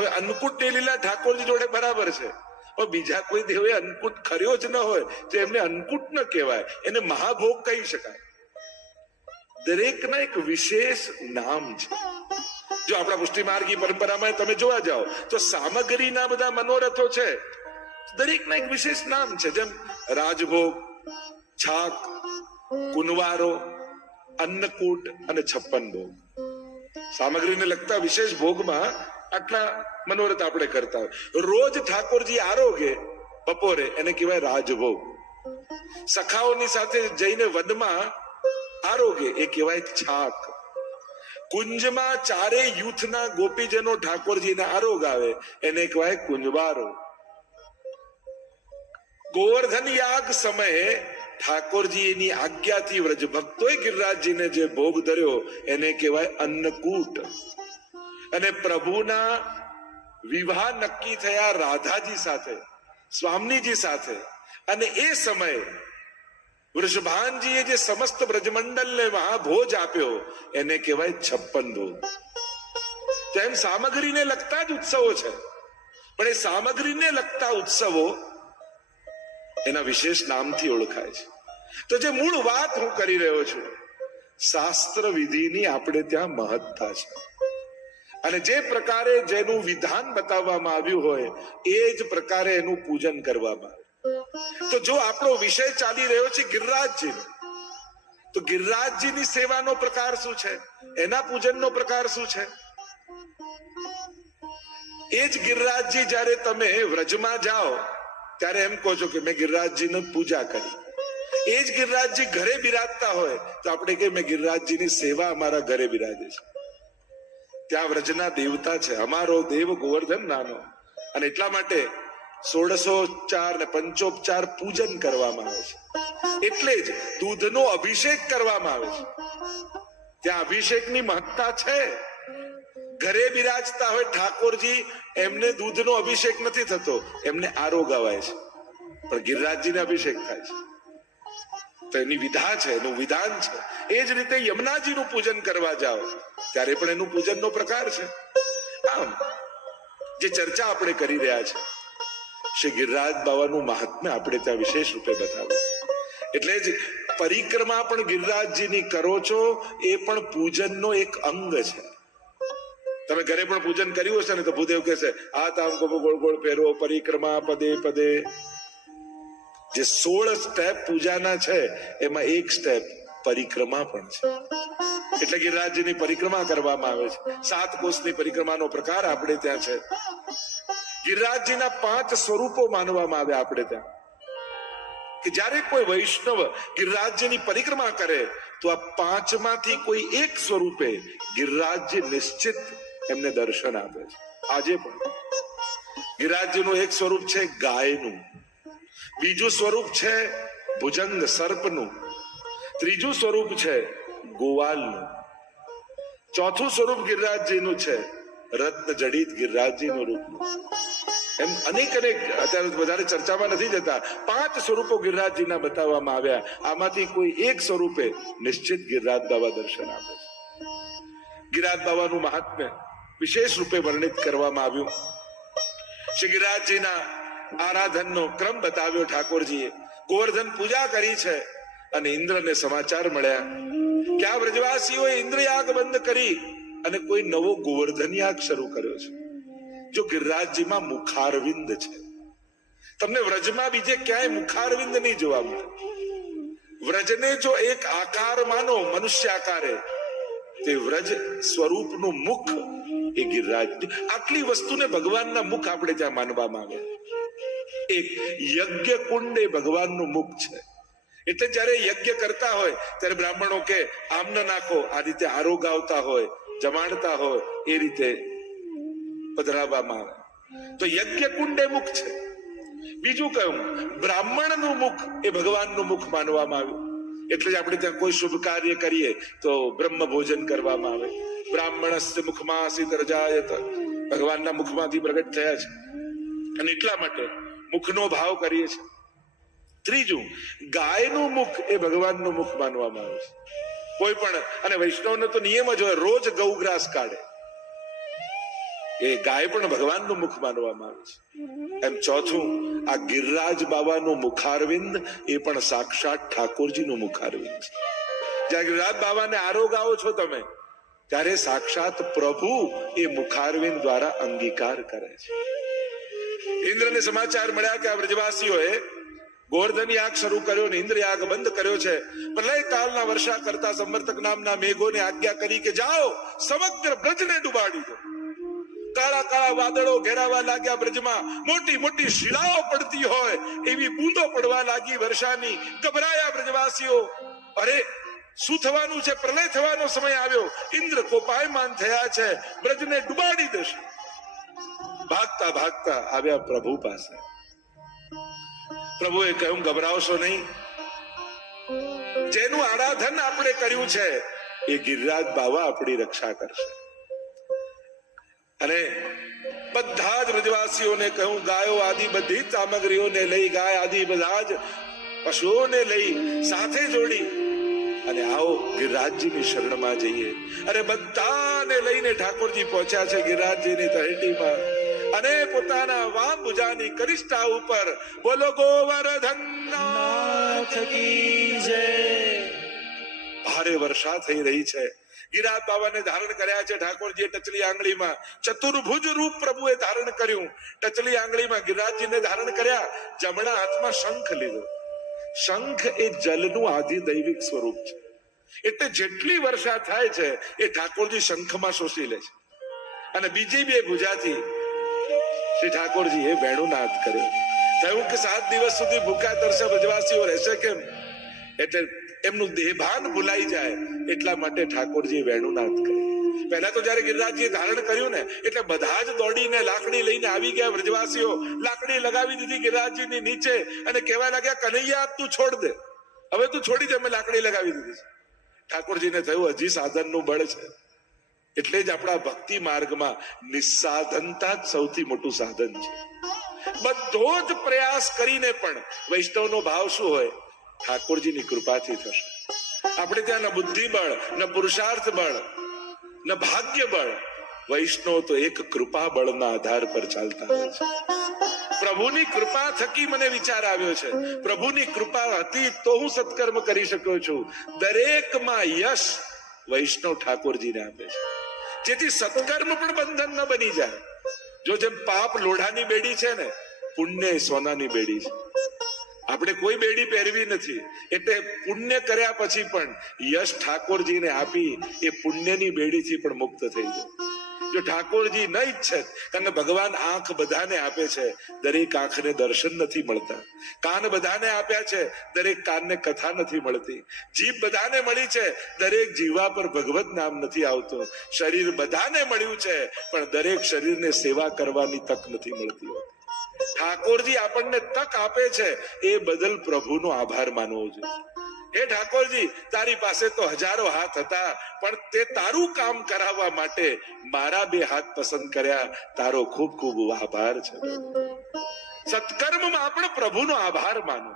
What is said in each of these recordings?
હવે અન્નકૂટ ને લીલા ઠાકોરજી જોડે બરાબર છે, પણ બીજા કોઈ દેવે અન્નકૂટ ખર્યો જ ન હોય તો એમને અન્નકૂટ ન કહેવાય, એને મહાભોગ કહી શકાય. દરેકના એક વિશેષ નામ છે. જો આપણા પુષ્ટિ માર્ગી પરંપરામાં તમે જોવા જાઓ તો સામગ્રીના બધા મનોરથો છે, દરેકના એક વિશેષ નામ છે. જેમ રાજભોગ, છાક, કુનવારો, અન્નકૂટ અને 56 ભોગ. સામગ્રીને લગતા વિશેષ ભોગમાં આટલા મનોરથ આપણે કરતા હોય. રોજ ઠાકોરજી આરોગે બપોરે એને કહેવાય રાજભોગ. સખાઓની સાથે જઈને વનમાં આરોગે એ કહેવાય છાક. કુંજમાં ચારે યુથના ગોપીજનો ઠાકોરજીને આરોગ આવે એને કહેવાય કુંજવારો. ગોવર્ધન યાગ સમયે ઠાકોરજીની આજ્ઞાથી વ્રજ ભક્તોએ ગિરિરાજજીને જે ભોગ ધર્યો એને કહેવાય અન્નકૂટ. અને પ્રભુના વિવાહ નક્કી થયા રાધાજી સાથે, સ્વામીજી સાથે, અને એ સમયે વૃષભાનજીએ જે સમસ્ત બ્રજમંડલને મહાભોજ આપ્યો એને કહેવાય 56 ભોગ. તેમ સામગ્રીને લગતા જ ઉત્સવો છે, પણ એ સામગ્રીને લગતા ઉત્સવો એના વિશેષ નામથી ઓળખાય છે. તો જે મૂળ વાત હું કરી રહ્યો છું, શાસ્ત્ર વિધિની આપણે ત્યાં મહત્તા છે, અને જે પ્રકારે જેનું વિધાન બતાવવામાં આવ્યું હોય એ જ પ્રકારે એનું પૂજન કરવામાં આવે. તો જો આપણો વિષય ચાલી રહ્યો છે ગિરિરાજજી, તો ગિરિરાજજીની સેવાનો પ્રકાર શું છે, એના પૂજનનો પ્રકાર શું છે? એ જ ગિરિરાજજી જયારે તમે વ્રજમાં જાઓ ત્યારે એમ કહો છો કે મેં ગિરિરાજજીની પૂજા કરી. એ જ ગિરિરાજજી ઘરે બિરાજતા હોય તો આપણે કહીએ મેં ગિરિરાજજીની સેવા અમારા ઘરે બિરાજે છે. ત્યાં વ્રજના દેવતા છે, અમારો દેવ ગોવર્ધન નાનો, અને એટલા માટે 16 ને 5 પૂજન કરવામાં આવે છે. એટલે જ દૂધનો અભિષેક કરવામાં આવે છે. ત્યાં અભિષેકની મહત્તા છે. ઘરે બિરાજતા હોય ઠાકોરજી, એમને દૂધનો અભિષેક નથી થતો, એમને આરોગ અવાય છે, પણ ગિરિરાજજીને અભિષેક થાય છે. તો એની વિધા છે, એનું વિધાન છે. એ જ રીતે યમુનાજીનું પૂજન કરવા જાઓ ત્યારે પણ એનું પૂજનનો પ્રકાર છે. આમ જે ચર્ચા આપણે કરી રહ્યા છે, શ્રી ગિરિરાજ બાવાનું મહાત્મ્ય આપણે ત્યાં વિશેષ રૂપે બતાવ્યું. એટલે જ પરિક્રમા પણ ગિરિરાજજીની કરો છો, એ પણ પૂજનનો એક અંગ છે. તમે ઘરે પણ પૂજન કર્યું હશે ને તો ભૂદેવ કહેશે હાથ આમ ગોળ ગોળ ફેરવો, પરિક્રમા પદે પદે. જે 16 સ્ટેપ પૂજાના છે એમાં એક સ્ટેપ પરિક્રમા પણ છે. એટલે ગિરિરાજજીની પરિક્રમા કરવામાં આવે છે. 7 કોષની પરિક્રમાનો પ્રકાર આપણે ત્યાં છે. ગિરિરાજજીના 5 સ્વરૂપો માનવામાં આવે આપણે ત્યાં, કે જ્યારે કોઈ વૈષ્ણવ ગિરિરાજજીની પરિક્રમા કરે તો આ 5 માંથી કોઈ એક સ્વરૂપે ગિરિરાજજી નિશ્ચિત એમને દર્શન આપે છે. આજે પણ ગિરિરાજજીનું એક સ્વરૂપ છે ગાયનું, બીજું સ્વરૂપ છે ભુજંગ સર્પનું, ત્રીજું સ્વરૂપ છે ગોવાલનું, ચોથું સ્વરૂપ ગિરિરાજજીનું છે રત્ન જડિત ગિરિરાજજીનું રૂપનું. એમ અનેક અત્યારે વધારે ચર્ચામાં નથી જતા, 5 સ્વરૂપો ગિરિરાજજીના બતાવવામાં આવ્યા. આમાંથી કોઈ એક સ્વરૂપે નિશ્ચિત ગિરિરાજ બાબા દર્શન આપે છે. ગિરિરાજ બાબાનું મહાત્મ્ય વિશેષ રૂપે વર્ણિત કરવામાં આવ્યું. શ્રી ગિરિરાજજીના આરાધનનો ક્રમ બતાવ્યો ઠાકોરજીએ. ગોવર્ધન પૂજા કરી છે અને ઇન્દ્રને સમાચાર મળ્યા કે આ વ્રજવાસીઓએ ઇન્દ્રયાગ બંધ કરી અને કોઈ નવો ગોવર્ધન યાગ શરૂ કર્યો છે. જો ગિરિરાજજીમાં મુખારવિંદ છે, તમને વ્રજમાં બીજે ક્યાંય મુખારવિંદ નહીં જોવા મળે. વ્રજને જો એક આકાર માનો, મનુષ્ય આકારે, તે વ્રજ સ્વરૂપનું મુખ એ ગિરિરાજ. આટલી વસ્તુને ભગવાનના મુખ આપણે ત્યાં માનવામાં આવે. એક યજ્ઞ કુંડ એ ભગવાનનું મુખ છે. એટલે જયારે યજ્ઞ કરતા હોય ત્યારે બ્રાહ્મણો કે આમ ન નાખો, આ રીતે આરોગ આવતા હોય, જમાડતા હોય એ રીતે પધરાવવામાં આવે. તો યજ્ઞ કુંડ એ મુખ છે. બીજું કયું, બ્રાહ્મણનું મુખ એ ભગવાનનું મુખ માનવામાં આવ્યું. એટલે જ આપણે ત્યાં કોઈ શુભ કાર્ય કરીએ તો બ્રહ્મ ભોજન કરવામાં આવે. બ્રાહ્મણસ્ય મુખમાસી તર્જાયત, ભગવાનના મુખમાંથી પ્રગટ થયા છે અને એટલા માટે મુખનો ભાવ કરીએ છીએ. ત્રીજું, ગાયનું મુખ એ ભગવાનનું મુખ માનવામાં આવે છે. કોઈ પણ, અને વૈષ્ણવનો તો નિયમ જ હોય રોજ ગૌગ્રાસ કાઢે. એ ગાય પણ ભગવાનનું મુખ માનવામાં આવે છે. એમ ચોથું, આ ગિરિરાજ બાબાનું મુખારવિંદ એ પણ સાક્ષાત ઠાકોરજીનું મુખારવિંદ છે. જ્યાં ગિરિરાજ બાબાને આરોગાવો છો તમે, ત્યારે સાક્ષાત પ્રભુ એ મુખારવિંદ દ્વારા અંગીકાર કરે છે. ઇન્દ્રને સમાચાર મળ્યા કે આ વ્રજવાસીઓએ ગોવર્ધન યાગ શરૂ કર્યો ને ઇન્દ્ર યાગ બંધ કર્યો છે. પ્રલય કાળના વર્ષા કરતા સંવર્તક નામના મેઘોને આજ્ઞા કરી કે જાઓ સમગ્ર બ્રજને ડુબાડી દો. કાળા કાળા વાદળો ઘેરાવા લાગ્યા બ્રજમાં, મોટી મોટી શિલાઓ પડતી હોય એવી બૂંદો પડવા લાગી વર્ષાની. ગભરાયા બ્રજવાસીઓ. અરે શું થવાનું છે? પ્રલય થવાનો સમય આવ્યો. ઇન્દ્ર કોપાયમાન થયા છે, બ્રજને ડુબાડી દેશે. ભાગતા ભાગતા આવ્યા પ્રભુ પાસે. પ્રભુએ કહ્યું ગભરાવશો નહીં, જેનું આરાધન આપણે કર્યું છે એ ગિરિરાજ બાબા આપણી રક્ષા કરશે. અને બધા જ બ્રજવાસીઓને કહ્યું ગાયો આદિ બધી જ સામગ્રીઓને લઈ, ગાય આદિ બધા જ પશુઓને લઈ સાથે જોડી અને આવો ગિરિરાજજીની શરણમાં જઈએ. અને બધાને લઈને ઠાકોરજી પહોંચ્યા છે ગિરિરાજજીની તળેટીમાં અને પોતાના વામ ભુજાની કનિષ્ઠા ઉપર બોલો ગોવર્ધન નાથ કી જય. ભારે વર્ષા થઈ રહી છે. ગિરિરાજ બાબાને ધારણ કર્યા છે ઠાકોરજીએ ટચલી આંગળીમાં. ચતુર્ભુજ રૂપ પ્રભુએ ધારણ કર્યું. ટચલી આંગળીમાં ગિરિરાજજીને ધારણ કર્યા. જમણા હાથમાં શંખ લીધો. શંખ એ જલનું આદિ દૈવિક સ્વરૂપ છે. એટલે જેટલી વર્ષા થાય છે એ ઠાકોરજી શંખમાં શોષી લે છે. અને બીજી બે ભુજાથી શ્રી ઠાકોરજી એ વેણુનાદ કર્યો. થયું કે 7 દિવસ સુધી ભૂખ્યા તરસ્યા બ્રજવાસીઓ રહેશે કેમ? એટલે એમનું દેહભાન ભૂલાઈ જાય એટલા માટે ઠાકોરજી વેણુનાદ કર્યું. પહેલા તો જયારે ગિરિરાજજીએ ધારણ કર્યું ને એટલે બધા જ દોડીને લાકડી લઈને આવી ગયા બ્રજવાસીઓ. લાકડી લગાવી દીધી ગિરિરાજજીની નીચે અને કહેવા લાગ્યા કનૈયા તું છોડ દે, હવે તું છોડી દે, અમે લાકડી લગાવી દીધી છે. ઠાકોરજીને થયું હજી સાધનનું બળ છે. એટલે જ આપણા ભક્તિ માર્ગમાં નિસ્સાધનતા જ સૌથી મોટું સાધન છે. બધો જ પ્રયાસ કરીને પણ વૈષ્ણવનો ભાવ શું હોય? ઠાકોરજીની કૃપાથી થશે. આપણે ત્યાં ન બુદ્ધિ બળ, ન પુરુષાર્થ બળ, ન ભાગ્ય બળ. વૈષ્ણવ તો એક કૃપા બળના આધાર પર ચાલતા હોય છે. પ્રભુની કૃપા થકી મને વિચાર આવ્યો છે, પ્રભુની કૃપા હતી તો હું સત્કર્મ કરી શક્યો છું. દરેકમાં યશ વૈષ્ણવ ઠાકોરજીને આપે છે, જેથી સત્કર્મ પણ બંધન ન બની જાય. જો જેમ પાપ લોઢાની બેડી છે ને, પુણ્ય સોનાની બેડી છે. આપણે કોઈ બેડી પહેરવી નથી, એટલે પુણ્ય કર્યા પછી પણ યશ ઠાકોરજીને આપી એ પુણ્યની બેડીથી પણ મુક્ત થઈ જાય. જો ઠાકોરજી ન ઈચ્છે, કારણ કે ભગવાન આંખ બધાને આપે છે, દરેક આંખને દર્શન નથી મળતા. કાન બધાને આપ્યા છે, દરેક કાનને કથા નથી મળતી. જીભ બધાને મળી છે, દરેક જીવા પર ભગવત નામ નથી આવતું. શરીર બધાને મળ્યું છે, પણ દરેક શરીરને સેવા કરવાની તક નથી મળતી. ઠાકોરજી આપણને તક આપે છે, એ બદલ પ્રભુનો આભાર માનવો જોઈએ. હે ઠાકોરજી, તારી પાસે તો હજારો હાથ હતા, પણ તે તારું કામ કરાવવા માટે મારા 2 હાથ પસંદ કર્યા. તારો ખૂબ ખૂબ આભાર છે. સત્કર્મમાં આપણે પ્રભુનો આભાર માનો,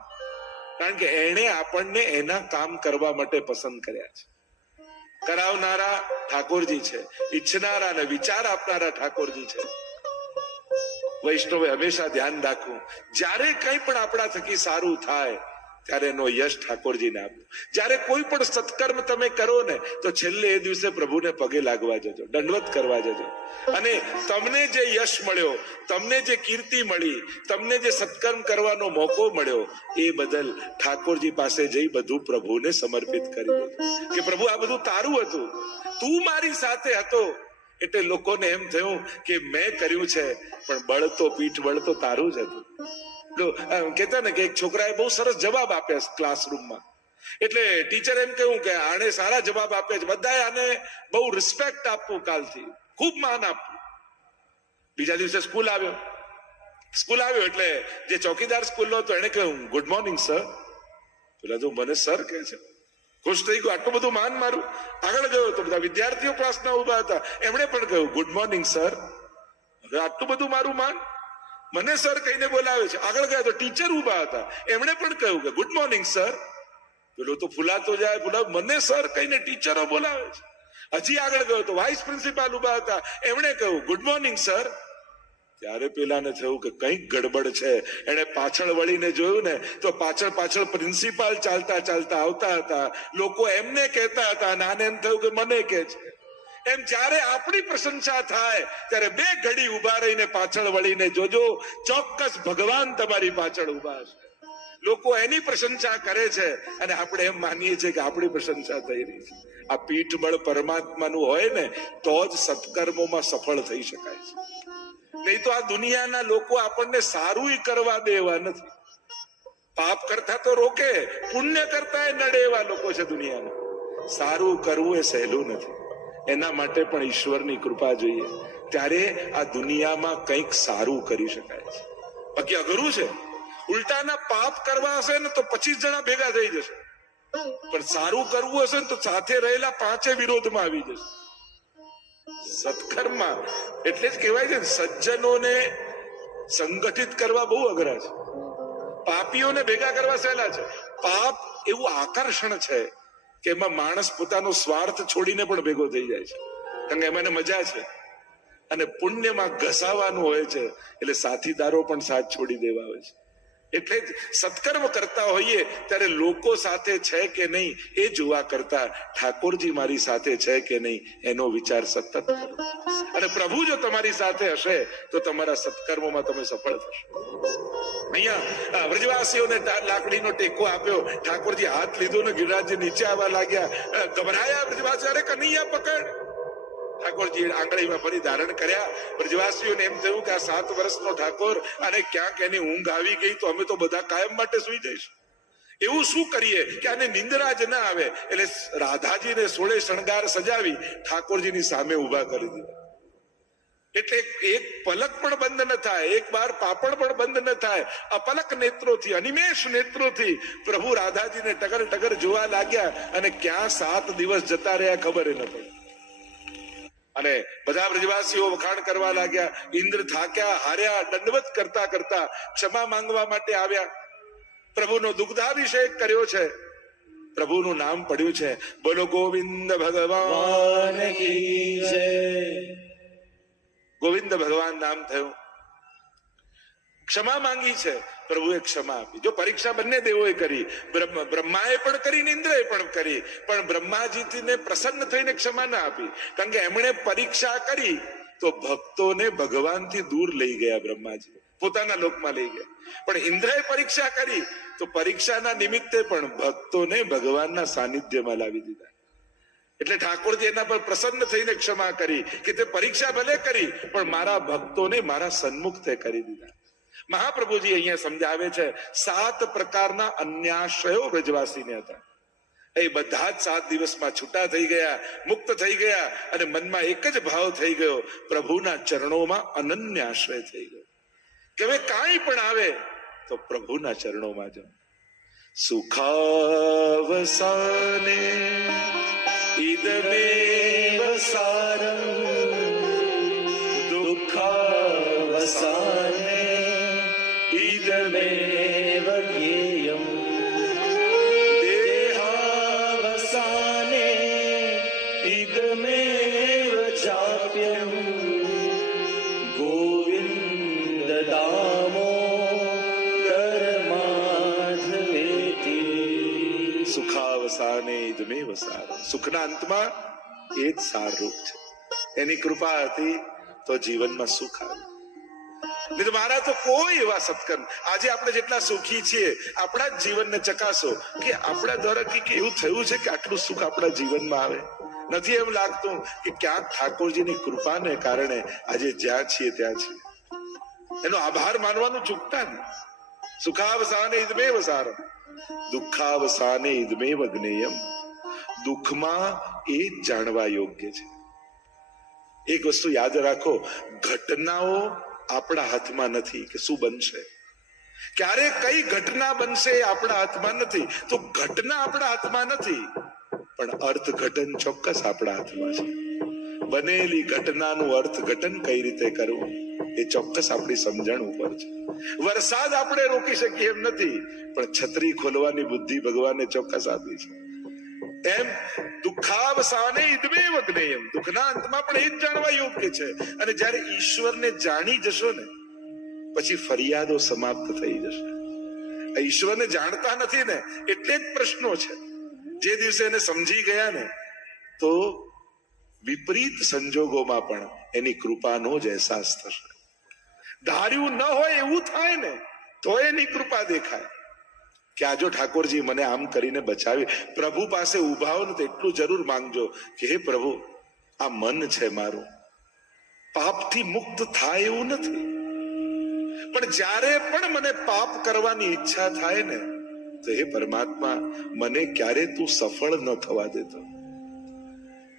કારણ કે એણે આપણને એના કામ કરવા માટે પસંદ કર્યા છે. કરાવનારા ઠાકોરજી છે, ઈચ્છનારા અને વિચાર આપનારા ઠાકોરજી છે. વૈષ્ણવે હંમેશા ધ્યાન રાખવું, જ્યારે કંઈ પણ આપણા થકી સારું થાય ત્યારે એનો યશ ઠાકોરજીને આપવું. જ્યારે કોઈ પણ સત્કર્મ તમે કરો ને, તો છેલ્લે એ દિવસે પ્રભુને પગે લાગવા જજો, દંડવત કરવા જજો. અને તમને જે યશ મળ્યો, તમને જે કીર્તિ મળી, તમને જે સત્કર્મ કરવાનો મોકો મળ્યો, એ બદલ ઠાકોરજી પાસે જઈ બધું પ્રભુને સમર્પિત કરી દેજો કે પ્રભુ આ બધું તારું હતું, તું મારી સાથે હતો. એટલે લોકોને એમ થયું કે મેં કર્યું છે, પણ બળ તો પીઠ બળ તો તારું જ હતું. કહેતા ને કે એક છોકરાએ બહુ સરસ જવાબ આપ્યા ક્લાસરૂમમાં. એટલે ટીચર એમ કહ્યું કે આને સારા જવાબ આપ્યા છે, બધાએ આને બહુ રિસ્પેક્ટ આપવું, કાલથી ખૂબ માન આપવું. બીજા દિવસે સ્કૂલ આવ્યો એટલે જે ચોકીદાર સ્કૂલનો હતો એને કહ્યું ગુડ મોર્નિંગ સર. પેલા તો મને સર કહે છે, ખુશ થઈ ગયો, આટલું બધું માન મારું. આગળ ગયો તો બધા વિદ્યાર્થીઓ ક્લાસના ઉભા હતા, એમણે પણ કહ્યું ગુડ મોર્નિંગ સર. હવે આટલું બધું મારું માન, મને સર કહીને બોલાવે છે. આગળ ગયા તો ટીચર ઉભા હતા, એમણે પણ કહ્યું કે ગુડ મોર્નિંગ સર. પેલો તો ફૂલાતો જાય, મને સર કહીને ટીચરો બોલાવે છે. હજી આગળ ગયો તો વાઇસ પ્રિન્સિપાલ ઉભા હતા, એમણે કહ્યું ગુડ મોર્નિંગ સર. ત્યારે પેલાને થયું કે કંઈક ગડબડ છે. એને પાછળ વળીને જોયું ને તો પાછળ પ્રિન્સિપાલ ચાલતા ચાલતા આવતા હતા. લોકો એમને કહેતા હતા અને આને એમ થયું કે મને કે છે. એમ જ્યારે આપણી પ્રશંસા થાય ત્યારે બે ઘડી ઉભા રહીને પાછળ વળીને જોજો, ચોક્કસ ભગવાન તમારી પાછળ ઉભા છે. લોકો એની પ્રશંસા કરે છે અને આપણે એમ માનીએ છીએ કે આપણી પ્રશંસા થઈ રહી છે. આ પીઠબળ પરમાત્માનું હોય ને તો જ સત્કર્મોમાં સફળ થઈ શકાય છે. નહીં તો આ દુનિયાના લોકો આપણને સારું કરવા દે એવા નથી. પાપ કરતા તો રોકે, પુણ્ય કરતા નડે એવા લોકો છે દુનિયાના. સારું કરવું એ સહેલું નથી. એના માટે પણ ઈશ્વરની કૃપા જોઈએ, ત્યારે આ દુનિયામાં કંઈક સારું કરી શકાય છે. બાકી અઘરું છે. ઉલટાના પાપ કરવા હશે ને તો 25 જણા ભેગા થઈ જશે, પણ સારું કરવું હશે ને તો સાથે રહેલા 5 વિરોધમાં આવી જશે. સત્કર્મમાં એટલે જ કહેવાય છે સજ્જનોને સંગઠિત કરવા બહુ અઘરા છે, પાપીઓને ભેગા કરવા સહેલા છે. પાપ એવું આકર્ષણ છે કે એમાં માણસ પોતાનો સ્વાર્થ છોડીને પણ ભેગો થઈ જાય છે, કારણ કે એમાં મજા છે. અને પુણ્યમાં ઘસાવાનું હોય છે એટલે સાથીદારો પણ સાથ છોડી દેવા હોય છે. એટલે જ સત્કર્મ કરતા હોઈએ ત્યારે લોકો સાથે છે કે નહીં એ જોવા કરતા ઠાકોરજી મારી સાથે છે કે નહીં એનો વિચાર સતત કરો. અને પ્રભુ જો તમારી સાથે હશે તો તમારા સત્કર્મોમાં તમે સફળ થશો. અહીંયા વ્રજવાસીઓને લાકડીનો ટેકો આપ્યો, ઠાકોરજી હાથ લીધો ને ગિરિરાજજી નીચે આવવા લાગ્યા. ગભરાયા વ્રજવાસી, અરે કનૈયા પકડ. ઠાકોરજી આંગળીમાં ફરી ધારણ કર્યા. બ્રજવાસીઓને એમ થયું કે આ 7 વર્ષનો ઠાકોર અને ક્યાંક એની ઊંઘ આવી ગઈ તો અમે તો બધા કાયમ માટે સુઈ જઈશું. એવું શું કરીએ કે આને નિંદ્રા જ ના આવે. એટલે રાધાજીને 16 શણગાર સજાવી ઠાકોરજીની સામે ઉભા કરી દીધા. એટલે એક પલક પણ બંધ ન થાય, એક બાર પાપડ પણ બંધ ન થાય. અપલક નેત્રોથી, અનિમેષ નેત્રોથી પ્રભુ રાધાજીને ટગર ટગર જોવા લાગ્યા અને ક્યાં 7 દિવસ જતા રહ્યા ખબર ન પડી. અને બધા બ્રજવાસીઓ વખાણ કરવા લાગ્યા. ઇન્દ્ર થાક્યા, હાર્યા, દંડવત કરતા કરતા ક્ષમા માંગવા માટે આવ્યા. પ્રભુનો દુગ્ધાભિષેક કર્યો છે, પ્રભુનું નામ પડ્યું છે. બોલો ગોવિંદ ભગવાન કી જય. ગોવિંદ ભગવાન નામ થયું. ક્ષમા માંગી છે, પ્રભુએ ક્ષમા આપી. જો પરીક્ષા બંને દેવોએ કરી, બ્રહ્માએ પણ કરી ને ઇન્દ્રએ પણ કરી, પણ બ્રહ્માજીને પ્રસન્ન થઈને ક્ષમા ના આપી, કારણ કે એમણે પરીક્ષા કરી તો ભક્તોને ભગવાનથી દૂર લઈ ગયા. બ્રહ્માજી પોતાના લોકમાં લઈ ગયા, પણ ઇન્દ્રએ પરીક્ષા કરી તો પરીક્ષાના નિમિત્તે પણ ભક્તોને ભગવાનના સાનિધ્યમાં લાવી દીધા. એટલે ઠાકોરજી એના પર પ્રસન્ન થઈને ક્ષમા કરી કે તે પરીક્ષા ભલે કરી પણ મારા ભક્તોને મારા સન્મુખ તે કરી દીધા. મહાપ્રભુજી અહીંયા સમજાવે છે 7 પ્રકારના અન્યાશ્રયો વ્રજવાસીને હતા. એ બધા જ 7 દિવસમાં છૂટા થઈ ગયા, મુક્ત થઈ ગયા અને મનમાં એક જ ભાવ થઈ ગયો, પ્રભુના ચરણોમાં અનન્યાશ્રય થઈ ગયો કે હવે કાંઈ પણ આવે તો પ્રભુના ચરણોમાં જાઓ. સુખાવસાને ઇદમેવ સારં દુઃખાવસાને ઇદમેવ જ્ઞેયં દેહાવસાને ઇદમેવ ચાપ્યં ગોવિંદ દામોદર માધવેતિ. સુખાવસાને ઇદમેવ સારં. સુખના અંતમાં એ જ સાર રૂપ છે. એની કૃપા હતી તો જીવનમાં સુખ આવ્યું. નહીં તો મારા તો કોઈ એવા સત્કર્મ. આજે આપણે જેટલા સુખી છીએ આપણા જ જીવનને ચકાસો કે આપણા દ્વારા કંઈક એવું થયું છે કે આટલું સુખ આપણા જીવનમાં આવે. નથી એમ લાગતું કે ક્યાંક ઠાકોરજીની કૃપાને કારણે આજે જ્યાં છીએ ત્યાં છીએ. એનો આભાર માનવાનું ચૂકતા નહીં. સુખાવસાને ઇદમેવ સારં દુઃખાવસાને ઇદમેવ જ્ઞેયં. દુઃખમાં એ જ જાણવા યોગ્ય છે. એક વસ્તુ યાદ રાખો, ઘટનાઓ આપણા હાથમાં નથી કે શું બનશે, ક્યારે કઈ ઘટના બનશે એ આપણા હાથમાં નથી. તો ઘટના આપણા હાથમાં નથી પણ અર્થઘટન ચોક્કસ આપણા હાથમાં છે. બનેલી ઘટનાનું અર્થઘટન કઈ રીતે કરવું એ ચોક્કસ આપણી સમજણ ઉપર છે. વરસાદ આપણે રોકી શકીએ એમ નથી પણ છત્રી ખોલવાની બુદ્ધિ ભગવાને ચોક્કસ આપી છે. એમ દુઃખાવસાને ઇદમેવ જ્ઞેયમ, દુઃખના અંતમાં પણ એ જ જાણવા યોગ્ય છે. અને જયારે ઈશ્વરને જાણી જશો ને પછી ફરિયાદો સમાપ્ત થઈ જશે. ઈશ્વરને જાણતા નથી ને એટલે જ પ્રશ્નો છે. જે દિવસે એને સમજી ગયા ને તો વિપરીત સંજોગોમાં પણ એની કૃપાનો જ અહેસાસ થશે. ધાર્યું ન હોય એવું થાય ને તો એની કૃપા દેખાય કે આજો ઠાકોરજી મને આમ કરીને બચાવી. પ્રભુ પાસે ઉભા હો ને તો એટલું જરૂર માંગજો કે હે પ્રભુ, આ મન છે મારું, પાપથી મુક્ત થાય એવું નથી, પણ જ્યારે પણ મને પાપ કરવાની ઈચ્છા થાય ને તો હે પરમાત્મા, મને ક્યારે તું સફળ ન થવા દેતો.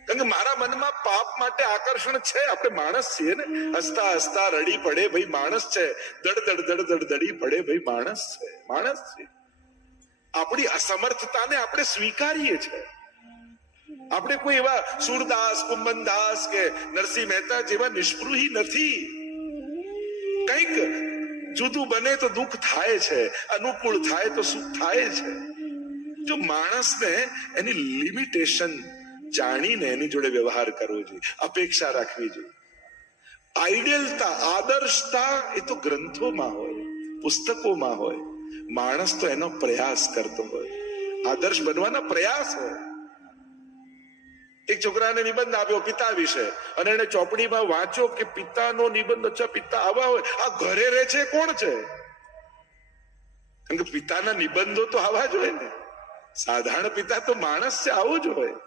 કારણ કે મારા મનમાં પાપ માટે આકર્ષણ છે. આપણે માણસ છીએ ને, હસતા હસતા રડી પડે ભાઈ માણસ છે, દડ દડ દડ દડ દડી પડે ભાઈ માણસ છે, માણસ છે. આપણી અસમર્થતાને આપણે સ્વીકારીએ છીએ. આપણે કોઈ એવા સુરદાસ, કુંભનદાસ કે નરસિંહ મહેતા જેવા નિષ્પૃહી નથી. કંઈક જુદું બને તો દુઃખ થાય છે, અનુકૂળ થાય તો સુખ થાય છે. જો માણસને એની લિમિટેશન જાણીને એની જોડે વ્યવહાર કરવો જોઈએ, અપેક્ષા રાખવી જોઈએ. આઈડિયલતા, આદર્શતા એ તો ગ્રંથોમાં હોય, પુસ્તકોમાં હોય. માણસ તો એનો પ્રયાસ કરતો હોય, આદર્શ બનવાના પ્રયાસ હોય. એક છોકરાને નિબંધ આપ્યો પિતા વિશે અને એને ચોપડીમાં વાંચ્યો કે પિતાનો નિબંધ, અચ્છા પિતા આવા હોય, આ ઘરે રહે છે કોણ છે? કારણ કે પિતાના નિબંધો તો આવા જ હોય ને. સાધારણ પિતા તો માણસ છે, આવો જ હોય.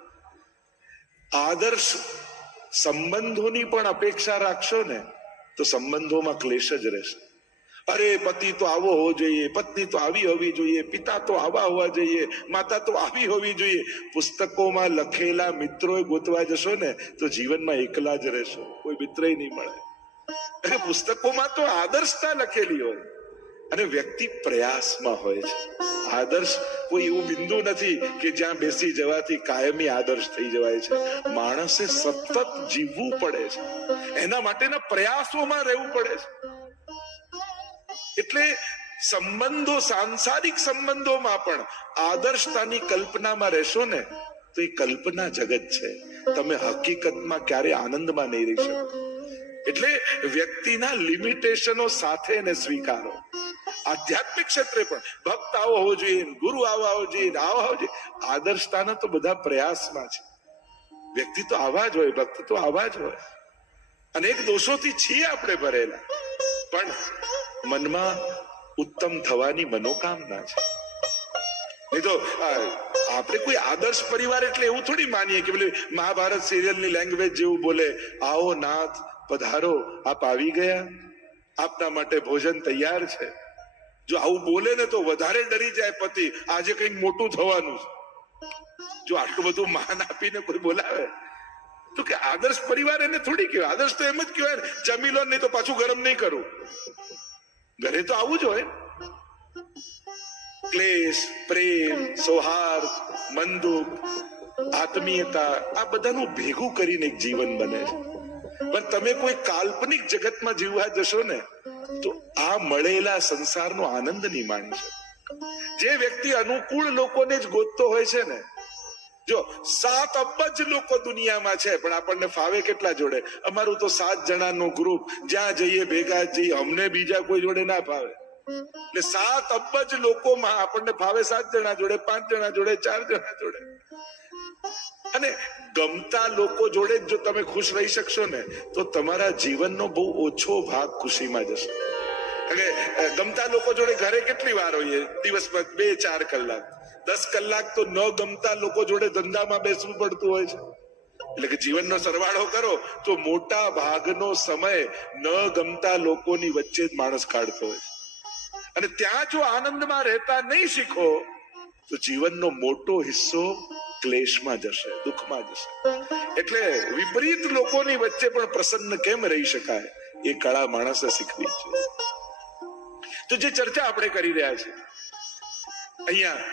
આદર્શ સંબંધોની પણ અપેક્ષા રાખશો ને તો સંબંધોમાં ક્લેશ જ રહેશે. અરે પતિ તો આવો હોવો જોઈએ, પત્ની તો આવી હોવી જોઈએ, પિતા તો આવા હોવા જોઈએ, માતા તો આવી હોવી જોઈએ. પુસ્તકોમાં લખેલા મિત્રોએ ગોતવા જશો ને તો જીવનમાં એકલા જ રહેશો, કોઈ મિત્ર નહીં મળે. પુસ્તકોમાં તો આદર્શતા લખેલી હોય અને વ્યક્તિ પ્રયાસમાં હોય છે. આદર્શ કોઈ એવું બિંદુ નથી કે જ્યાં બેસી જવાથી કાયમી આદર્શ થઈ જવાય છે. માણસે સતત જીવવું પડે છે, એના માટેના પ્રયાસોમાં રહેવું પડે છે. એટલે સંબંધો, સાંસારિક સંબંધોમાં પણ આદર્શતાની કલ્પનામાં રહેશો ને તો એ કલ્પના જગત છે. તમે હકીકતમાં ક્યારે આનંદમાં નહીં રહી શકો. એટલે વ્યક્તિના લિમિટેશનો સાથે એને સ્વીકારો. આધ્યાત્મિક ક્ષેત્રે પણ ભક્ત આવો હોવો જોઈએ, ગુરુ આવો જોઈએ, આવો હોવો જોઈએ. આદર્શતાના તો બધા પ્રયાસમાં છે. વ્યક્તિ તો આવા જ હોય, ભક્ત તો આવા જ હોય. અનેક દોષોથી છીએ આપણે ભરેલા, પણ મનમાં ઉત્તમ થવાની મનોકામના છે. નહીં તો આપણે કોઈ આદર્શ પરિવાર એટલે એવું થોડી માનીએ કે પેલી મહાભારત સિરિયલની લેંગ્વેજ જેવું બોલે, આવો નાથ પધારો, આપ આવી ગયા, આપના માટે ભોજન તૈયાર છે. જો આવું બોલે ને તો વધારે ડરી જાય પતિ, આજે કંઈક મોટું થવાનું છે. જો આટલું બધું માન આપીને કોઈ બોલાવે તો કે આદર્શ પરિવાર એને થોડી કહેવાય. આદર્શ તો એમ જ કહેવાય ને, જમી લો નહીં તો પાછું ગરમ નહીં કરું. ઘરે તો આવું જ હોય. ક્લેશ, પ્રેમ, સૌહાર્દ, મનદુખ, આત્મીયતા, આ બધાનું ભેગું કરીને એક જીવન બને છે. પણ તમે કોઈ કાલ્પનિક જગતમાં જીવવા જશો ને તો આ મળેલા સંસારનો આનંદ નહીં માણી શકે. જે વ્યક્તિ અનુકૂળ લોકોને જ ગોતતો હોય છે ને, જો 7 અબજ લોકો દુનિયામાં છે પણ આપણને ફાવે કેટલા જોડે? અમારું તો 7 જણાનું ગ્રુપ, જ્યાં જઈએ ભેગા જઈએ, અમને બીજા કોઈ જોડે ના ફાવે. એટલે 7 અબજ લોકોમાં આપણને ફાવે 7 જણા જોડે, 5 જણા જોડે, 4 જણા જોડે. અને ગમતા લોકો જોડે જ જો તમે ખુશ રહી શકશો ને તો તમારા જીવનનો બહુ ઓછો ભાગ ખુશીમાં જશે. એટલે ગમતા લોકો જોડે ઘરે કેટલી વાર હોઈએ? દિવસમાં 2-4 કલાક. 10 કલાક તો ન ગમતા લોકો જોડે ધંધામાં બેસવું પડતું હોય છે. એટલે કે જીવનનો સરવાળો કરો તો મોટા ભાગનો સમય ન ગમતા લોકોની વચ્ચે જ માણસ કાઢતો હોય છે. અને ત્યાં જો આનંદમાં રહેતા નહીં શીખો તો જીવનનો મોટો હિસ્સો ક્લેશમાં જશે, દુઃખમાં જશે. એટલે વિપરીત લોકોની વચ્ચે પણ પ્રસન્ન કેમ રહી શકાય એ કળા માણસે શીખવી છે. તો જે ચર્ચા આપણે કરી રહ્યા છીએ અહીંયા,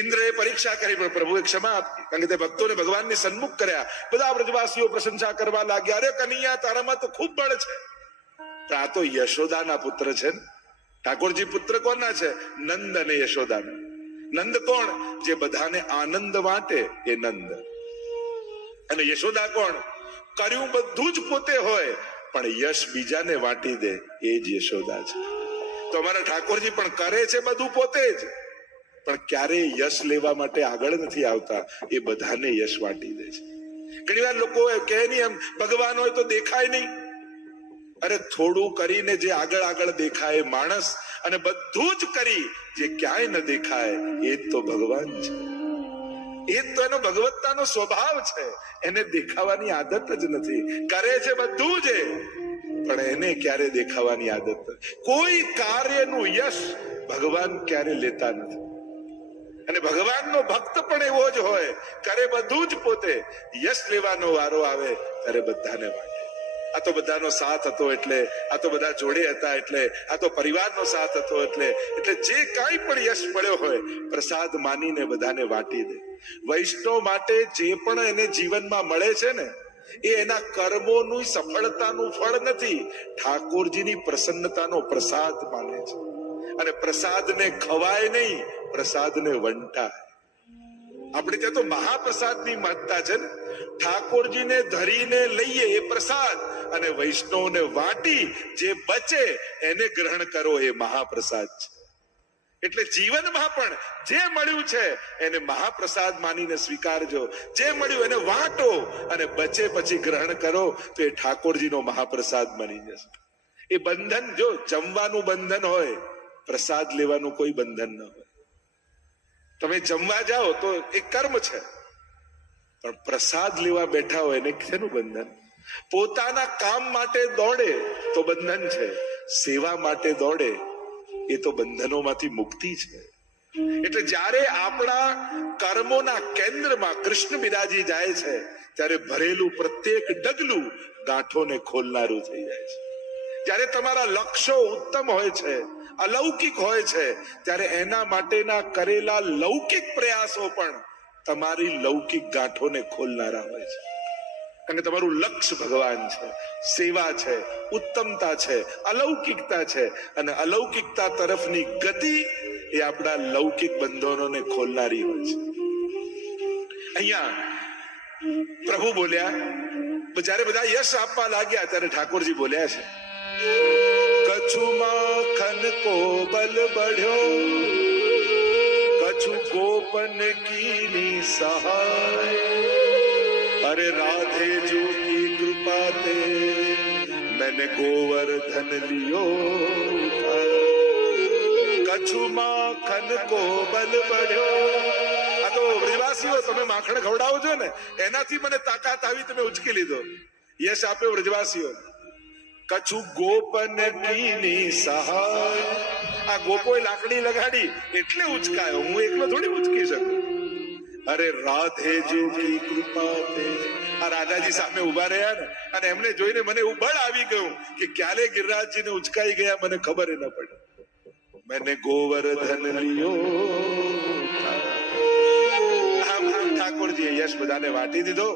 ઇન્દ્રએ પરીક્ષા કરી પણ પ્રભુએ ક્ષમા આપી, કારણ કે તે ભક્તોને ભગવાનની સન્મુખ કર્યા. બધા વ્રજવાસીઓ પ્રશંસા કરવા લાગ્યા, અરે કનૈયા તારામાં તો ખૂબ બળ છે. પણ આ તો યશોદાના પુત્ર છે ને. ઠાકોરજી પુત્ર કોના છે? નંદ અને યશોદાના. નંદ કોણ? જે બધાને આનંદ વાંટે એ નંદ. અને યશોદા કોણ? કર્યું બધું જ પોતે હોય પણ યશ બીજાને વાંટી દે એ જ યશોદા છે. તો અમારા ઠાકોરજી પણ કરે છે બધું પોતે જ, પણ ક્યારેય યશ લેવા માટે આગળ નથી આવતા, એ બધાને યશ વાંટી દે છે. ઘણી વાર લોકો કહે નહીં એમ ભગવાન હોય તો દેખાય નહીં. અરે થોડું કરીને જે આગળ આગળ દેખાય માણસ, અને બધું જ કરી જે ક્યાંય ન દેખાય એ જ તો ભગવાન છે. એ જ તો એનો ભગવત્તાનો સ્વભાવ છે. એને દેખાવાની આદત જ નથી. કરે છે બધું જ, પણ એને ક્યારે દેખાવાની આદત નથી. કોઈ કાર્યનું યશ ભગવાન ક્યારે લેતા નથી. અને ભગવાનનો ભક્ત પણ એવો જ હોય, કરે બધું જ પોતે, યશ લેવાનો વારો આવે ત્યારે બધાને વાંટે. આ તો બધાનો સાથ હતો એટલે, આ તો બધા જોડે હતા એટલે, આ તો પરિવારનો સાથ હતો એટલે જે કાંઈ પણ યશ મળ્યો હોય પ્રસાદ માનીને બધાને વાટી દે. વૈષ્ણવ માટે જે પણ એને જીવનમાં મળે છે ને, એ એના કર્મોનું સફળતાનું ફળ નથી, ઠાકોરજીની પ્રસન્નતાનો પ્રસાદ માને છે. અને પ્રસાદને ખવાય નહીં, પ્રસાદને વંટાય. આપણે ત્યાં તો મહાપ્રસાદની મહત્તા છે ને. ઠાકોરજીને ધરીને લઈએ એ પ્રસાદ, અને વૈષ્ણવને વાટી જે બચે એને ગ્રહણ કરો એ મહાપ્રસાદ છે. એટલે જીવનમાં પણ જે મળ્યું છે એને મહાપ્રસાદ માનીને સ્વીકારજો. જે મળ્યું એને વાંટો અને બચે પછી ગ્રહણ કરો તો એ ઠાકોરજીનો મહાપ્રસાદ બની જશે. એ બંધન, જો જમવાનું બંધન હોય, પ્રસાદ લેવાનું કોઈ બંધન ન હોય. તમે જમવા જાઓ તો એ કર્મ છે, પણ પ્રસાદ લેવા બેઠા હોય એને શેનું બંધન? પોતાના કામ માટે દોડે તો બંધન છે, સેવા માટે દોડે એ તો બંધનોમાંથી મુક્તિ છે. એટલે જ્યારે આપણા કર્મોના કેન્દ્રમાં કૃષ્ણ બિરાજી જાય છે ત્યારે ભરેલું પ્રત્યેક ડગલું ગાંઠોને ખોલનારું થઈ જાય છે. જ્યારે તમારા લક્ષ્યો ઉત્તમ હોય છે, અલૌકિક હોય છે, ત્યારે એના માટેના કરેલા લૌકિક પ્રયાસો પણ તમારી લૌકિક ગાંઠોને ખોલનારા હોય છે. અને તમારું લક્ષ્ય ભગવાન છે, સેવા છે, ઉત્તમતા છે, અલૌકિકતા છે, અને અલૌકિકતા તરફની ગતિ એ આપણા લૌકિક બંધનોને ખોલનારી હોય છે. અહીંયા પ્રભુ બોલ્યા, જ્યારે બધા યશ આપવા લાગ્યા ત્યારે ઠાકોરજી બોલ્યા છે, કछु માખન કો બલ બઢ્યો, કछु ગોપન કી સહાય, અરે રાધે જો કી કૃપા તે मैंने गोवर्धन लियो, कछु माखन को बल बढ़्यो. આ તો વ્રજવાસીઓ તમે માખણ ખવડાવો છો ને, એનાથી મને તાકાત આવી, તમે ઉચકી લીધો. યશ આપ્યો વ્રજવાસીઓ. કछु ગોપન કીની સહાય, આ ગોપોએ લાકડી લગાડી એટલે ઉચકાયો, હું એકલો થોડી ઉચકી શકું. અરે રાધે જો કી કૃપા તે, આ રાધાજી સામે ઉભા રહ્યા ને, અને એમને જોઈને મને એવું બળ આવી ગયું કે ક્યારે ગિરિરાજજીને ઉચકાઈ ગયા મને ખબર ન પડે. મેને ગોવર્ધન લિયો. ઠાકોરજીએ યશ બધાને વાટી દીધો.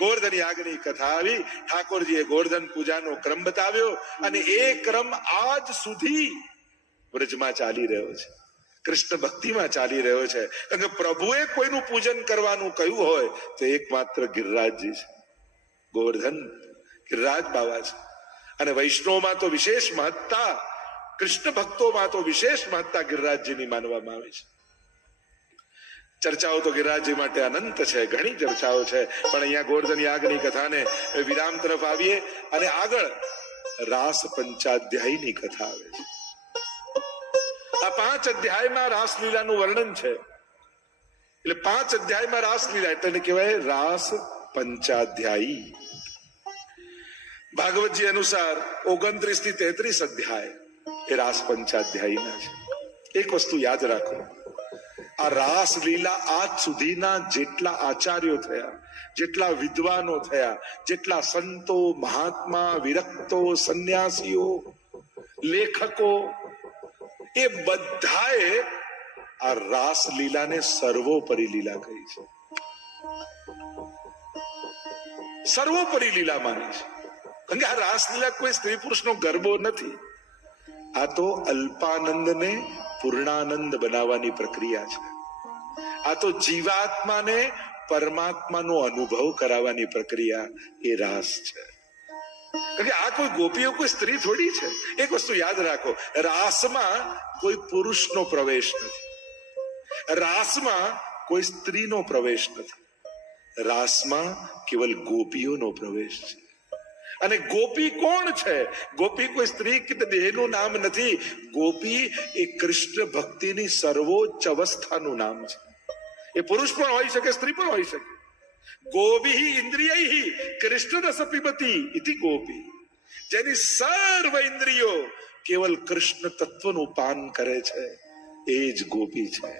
ગોવર્ધન યાગની કથા આવી, ઠાકોરજીએ ગોવર્ધન પૂજાનો ક્રમ બતાવ્યો, અને એ ક્રમ આજ સુધી વ્રજમાં ચાલી રહ્યો છે, કૃષ્ણ ભક્તિમાં ચાલી રહ્યો છે. કારણ કે પ્રભુએ કોઈનું પૂજન કરવાનું કહ્યું હોય તો એકમાત્ર ગિરિરાજજી છે, ગોવર્ધન ગિરિરાજ બાબા છે. અને વૈષ્ણવમાં તો વિશેષ મહત્તા, કૃષ્ણ ભક્તોમાં તો વિશેષ મહત્તા ગિરિરાજજીની માનવામાં આવે છે. ચર્ચાઓ તો ગિરિરાજજી માટે અનંત છે, ઘણી ચર્ચાઓ છે, પણ અહીંયા ગોવર્ધન યાગની કથાને વિરામ તરફ આવીએ અને આગળ રાસ પંચાધ્યાયની કથા આવે છે. આ 5 અધ્યાયમાં રાસલીલાનું વર્ણન છે. એટલે 5 અધ્યાયમાં રાસલીલા એટલે કહેવાય રાસ પંચાધ્યાયી. ભાગવતજી અનુસાર 29 થી 33 અધ્યાય એ રાસ પંચાધ્યાયીના છે. એક વસ્તુ યાદ રાખો, આ રાસલીલા આજ સુધીના જેટલા આચાર્યો થયા, જેટલા વિદ્વાનો થયા, જેટલા સંતો, મહાત્મા, વિરક્તો, સંન્યાસીઓ, લેખકો, એ બધાએ આ રાસલીલાને સર્વોપરી લીલા કહી છે, સર્વોપરી લીલા માની છે. કારણ કે આ રાસલીલા કોઈ સ્ત્રી પુરુષનો ગરબો નથી, આ તો અલ્પાનંદને પૂર્ણાનંદ બનાવવાની પ્રક્રિયા છે. આ તો જીવાત્માને પરમાત્માનો અનુભવ કરાવવાની પ્રક્રિયા એ રાસ છે. કારણ કે આ કોઈ ગોપીઓ કોઈ સ્ત્રી થોડી છે. એક વસ્તુ યાદ રાખો, રાસમાં કોઈ પુરુષનો પ્રવેશ નથી, રાસમાં કોઈ સ્ત્રીનો પ્રવેશ નથી, રાસમાં કેવલ ગોપીઓનો પ્રવેશ છે. અને ગોપી કોણ છે? ગોપી કોઈ સ્ત્રી કે દેહનું નામ નથી. ગોપી એ કૃષ્ણ ભક્તિની સર્વોચ્ચ અવસ્થાનું નામ છે. એ પુરુષ પણ હોઈ શકે, સ્ત્રી પણ હોઈ શકે. ગોભી ઇન્દ્રિયૈ કૃષ્ણ રસ પીબતી ઇતિ ગોપી. જેની સર્વ ઇન્દ્રિયો કેવલ કૃષ્ણ તત્વનું પાન કરે છે, એ જ ગોપી છે.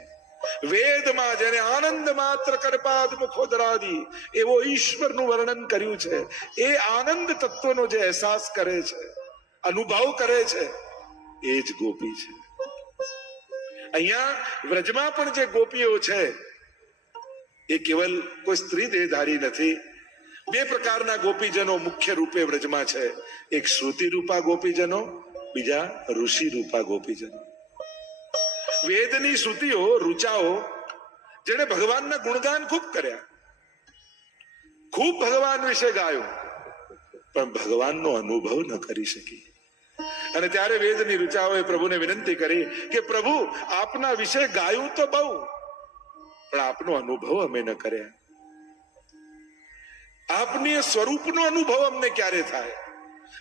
વેદમાં જેને આનંદ માત્ર કરપાદ મુખોદરાદી એવો ઈશ્વરનું વર્ણન કર્યું છે, એ આનંદ તત્વનો જે અહેસાસ કરે છે, અનુભવ કરે છે, એ જ ગોપી છે. અહીંયા વ્રજમાં પણ જે ગોપીઓ છે એ કેવલ કોઈ સ્ત્રી દેહધારી નથી. બે પ્રકારના ગોપીજનો મુખ્ય રૂપે વ્રજમાં છે. એક શ્રુતિ રૂપા ગોપીજનો, બીજા ઋષિ રૂપા ગોપીજનો. વેદની શ્રુતિઓ, ઋચાઓ, જેને ભગવાનના ગુણગાન ખૂબ કર્યા, ખૂબ ભગવાન વિશે ગાયું, પણ ભગવાનનો અનુભવ ન કરી શકી. અને ત્યારે વેદની ઋચાઓએ પ્રભુને વિનંતી કરી કે પ્રભુ, આપના વિશે ગાયું તો બહુ, પણ આપનો અનુભવ અમે ન કર્યા. આપની સ્વરૂપનો અનુભવ અમને ક્યારે થાય?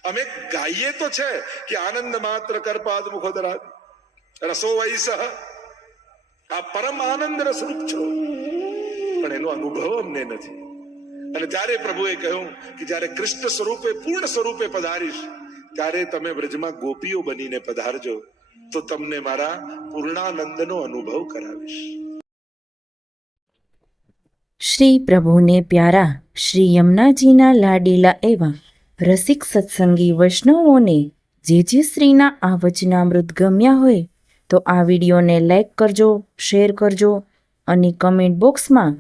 અમે ગાઈએ તો છે કે આનંદ માત્ર કરપાદ મુખોદરા રસો વૈસ, આ પરમ આનંદ રસરૂપ છો, પણ એનો અનુભવ અમને નથી. અને ત્યારે પ્રભુએ કહ્યું કે જ્યારે કૃષ્ણ સ્વરૂપે, પૂર્ણ સ્વરૂપે પધારીશ, ત્યારે તમે વ્રજમાં ગોપીઓ બનીને પધારજો, તો તમને મારા પૂર્ણાનંદનો અનુભવ કરાવીશ. શ્રી પ્રભુને પ્યારા શ્રી યમુનાજીના લાડીલા એવા રસિક સત્સંગી વૈષ્ણવોને જે શ્રીના આ વચનામૃત ગમ્યા હોય તો આ વિડીયોને લાઈક કરજો, શેર કરજો અને કમેન્ટ બોક્સમાં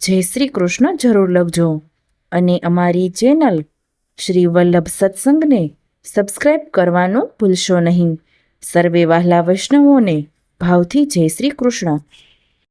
જય શ્રી કૃષ્ણ જરૂર લખજો. અને અમારી ચેનલ શ્રી વલ્લભ સત્સંગને સબસ્ક્રાઈબ કરવાનું ભૂલશો નહીં. સર્વે વહાલા વૈષ્ણવોને ભાવથી જય શ્રી કૃષ્ણ.